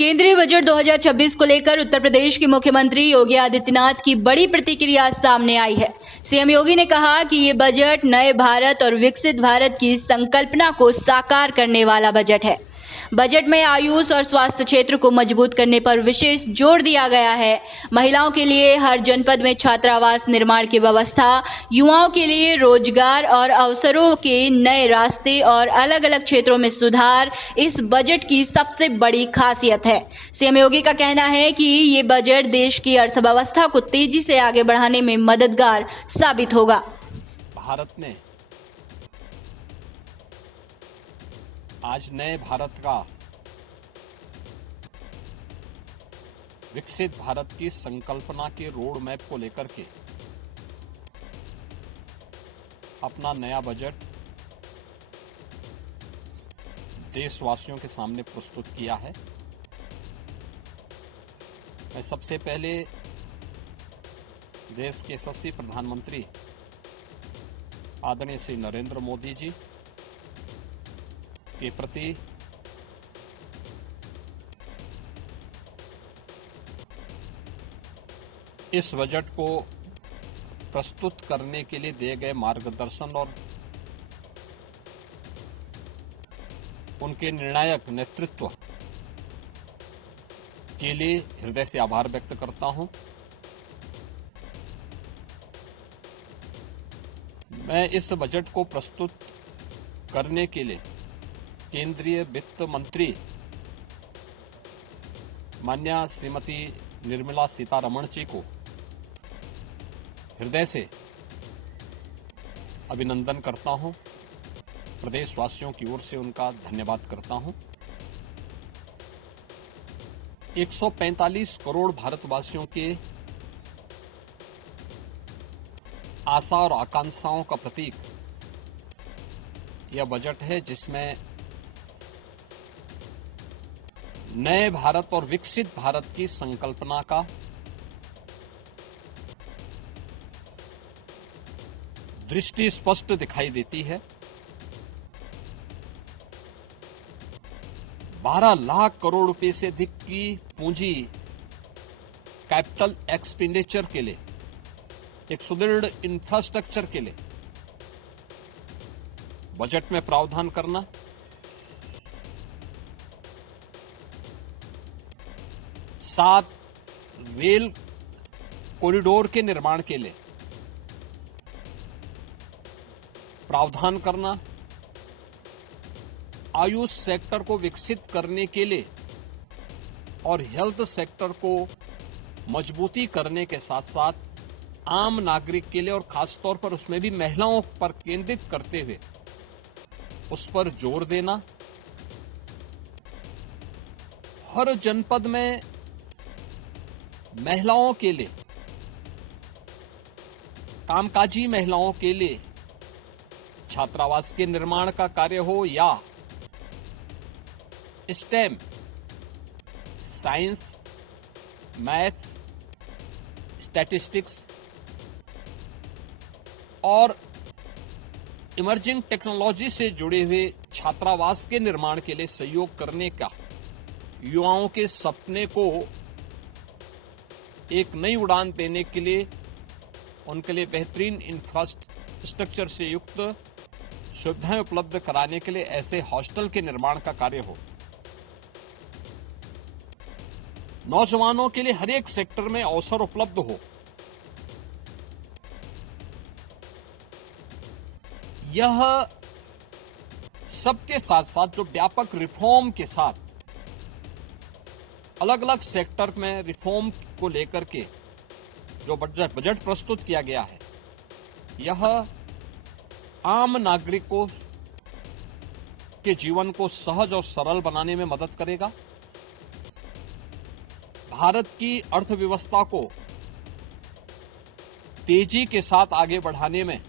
केंद्रीय बजट 2026 को लेकर उत्तर प्रदेश के मुख्यमंत्री योगी आदित्यनाथ की बड़ी प्रतिक्रिया सामने आई है। सीएम योगी ने कहा कि ये बजट नए भारत और विकसित भारत की संकल्पना को साकार करने वाला बजट है। बजट में आयुष और स्वास्थ्य क्षेत्र को मजबूत करने पर विशेष जोर दिया गया है। महिलाओं के लिए हर जनपद में छात्रावास निर्माण की व्यवस्था, युवाओं के लिए रोजगार और अवसरों के नए रास्ते और अलग अलग क्षेत्रों में सुधार इस बजट की सबसे बड़ी खासियत है। सीएम योगी का कहना है कि ये बजट देश की अर्थव्यवस्था को तेजी से आगे बढ़ाने में मददगार साबित होगा। भारत ने आज नए भारत का, विकसित भारत की संकल्पना के रोड मैप को लेकर के अपना नया बजट देशवासियों के सामने प्रस्तुत किया है। मैं सबसे पहले देश के यशस्वी प्रधानमंत्री आदरणीय श्री नरेंद्र मोदी जी के प्रति इस बजट को प्रस्तुत करने के लिए दिए गए मार्गदर्शन और उनके निर्णायक नेतृत्व के लिए हृदय से आभार व्यक्त करता हूं। मैं इस बजट को प्रस्तुत करने के लिए केंद्रीय वित्त मंत्री माननीय श्रीमती निर्मला सीतारमण जी को हृदय से अभिनंदन करता हूं। प्रदेशवासियों की ओर से उनका धन्यवाद करता हूं। 145 करोड़ भारतवासियों के आशा और आकांक्षाओं का प्रतीक यह बजट है, जिसमें नए भारत और विकसित भारत की संकल्पना का दृष्टि स्पष्ट दिखाई देती है। 12 लाख करोड़ रुपए से अधिक की पूंजी कैपिटल एक्सपेंडिचर के लिए, एक सुदृढ़ इंफ्रास्ट्रक्चर के लिए बजट में प्रावधान करना, सात रेल कॉरिडोर के निर्माण के लिए प्रावधान करना, आयुष सेक्टर को विकसित करने के लिए और हेल्थ सेक्टर को मजबूती करने के साथ साथ आम नागरिक के लिए और खासतौर पर उसमें भी महिलाओं पर केंद्रित करते हुए उस पर जोर देना, हर जनपद में महिलाओं के लिए, कामकाजी महिलाओं के लिए छात्रावास के निर्माण का कार्य हो या स्टेम, साइंस, मैथ्स, स्टैटिस्टिक्स और इमर्जिंग टेक्नोलॉजी से जुड़े हुए छात्रावास के निर्माण के लिए सहयोग करने का, युवाओं के सपने को एक नई उड़ान देने के लिए उनके लिए बेहतरीन इंफ्रास्ट्रक्चर से युक्त सुविधाएं उपलब्ध कराने के लिए ऐसे हॉस्टल के निर्माण का कार्य हो, नौजवानों के लिए हर एक सेक्टर में अवसर उपलब्ध हो, यह सबके साथ साथ जो व्यापक रिफॉर्म के साथ अलग अलग सेक्टर में रिफॉर्म को लेकर के जो बजट प्रस्तुत किया गया है, यह आम नागरिकों के जीवन को सहज और सरल बनाने में मदद करेगा। भारत की अर्थव्यवस्था को तेजी के साथ आगे बढ़ाने में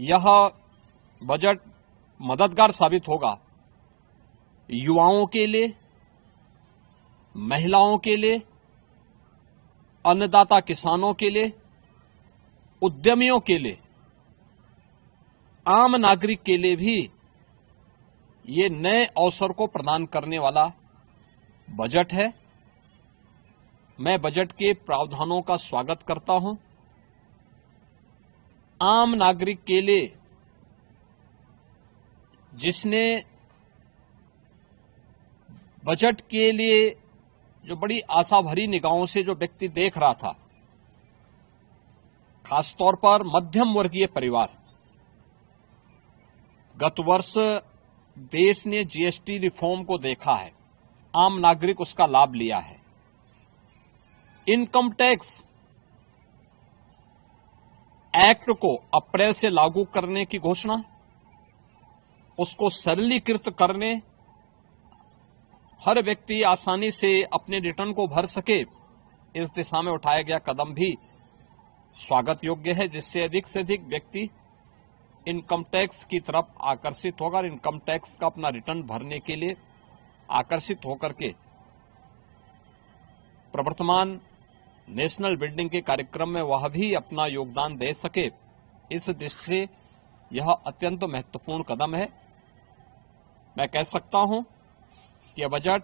यह बजट मददगार साबित होगा। युवाओं के लिए, महिलाओं के लिए, अन्नदाता किसानों के लिए, उद्यमियों के लिए, आम नागरिक के लिए भी ये नए अवसर को प्रदान करने वाला बजट है। मैं बजट के प्रावधानों का स्वागत करता हूं। आम नागरिक के लिए जिसने बजट के लिए जो बड़ी आशा भरी निगाहों से जो व्यक्ति देख रहा था, खासतौर पर मध्यम वर्गीय परिवार, गत वर्ष देश ने जीएसटी रिफॉर्म को देखा है, आम नागरिक उसका लाभ लिया है। इनकम टैक्स एक्ट को अप्रैल से लागू करने की घोषणा, उसको सरलीकृत करने, हर व्यक्ति आसानी से अपने रिटर्न को भर सके, इस दिशा में उठाया गया कदम भी स्वागत योग्य है, जिससे अधिक से अधिक व्यक्ति इनकम टैक्स की तरफ आकर्षित होगा और इनकम टैक्स का अपना रिटर्न भरने के लिए आकर्षित होकर के प्रवर्तमान नेशनल बिल्डिंग के कार्यक्रम में वह भी अपना योगदान दे सके। इस दृष्टि से यह अत्यंत महत्वपूर्ण कदम है। मैं कह सकता हूं कि यह बजट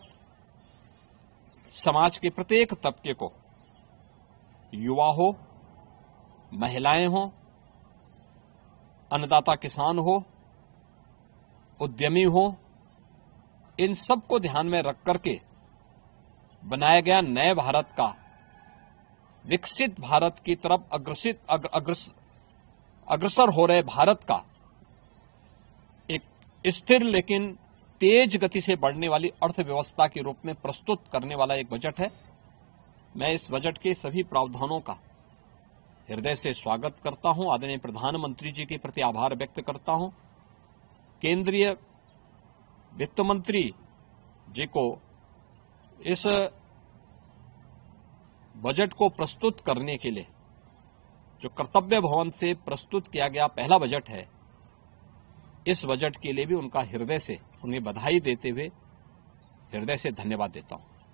समाज के प्रत्येक तबके को, युवा हो, महिलाएं हो, अन्नदाता किसान हो, उद्यमी हो, इन सबको ध्यान में रख करके बनाया गया नए भारत का, विकसित भारत की तरफ अग्रसर हो रहे भारत का एक स्थिर लेकिन तेज गति से बढ़ने वाली अर्थव्यवस्था के रूप में प्रस्तुत करने वाला एक बजट है। मैं इस बजट के सभी प्रावधानों का हृदय से स्वागत करता हूं। आदरणीय प्रधानमंत्री जी के प्रति आभार व्यक्त करता हूं। केंद्रीय वित्त मंत्री जी को इस बजट को प्रस्तुत करने के लिए, जो कर्तव्य भवन से प्रस्तुत किया गया पहला बजट है, इस बजट के लिए भी उनका हृदय से उन्हें बधाई देते हुए हृदय से धन्यवाद देता हूं।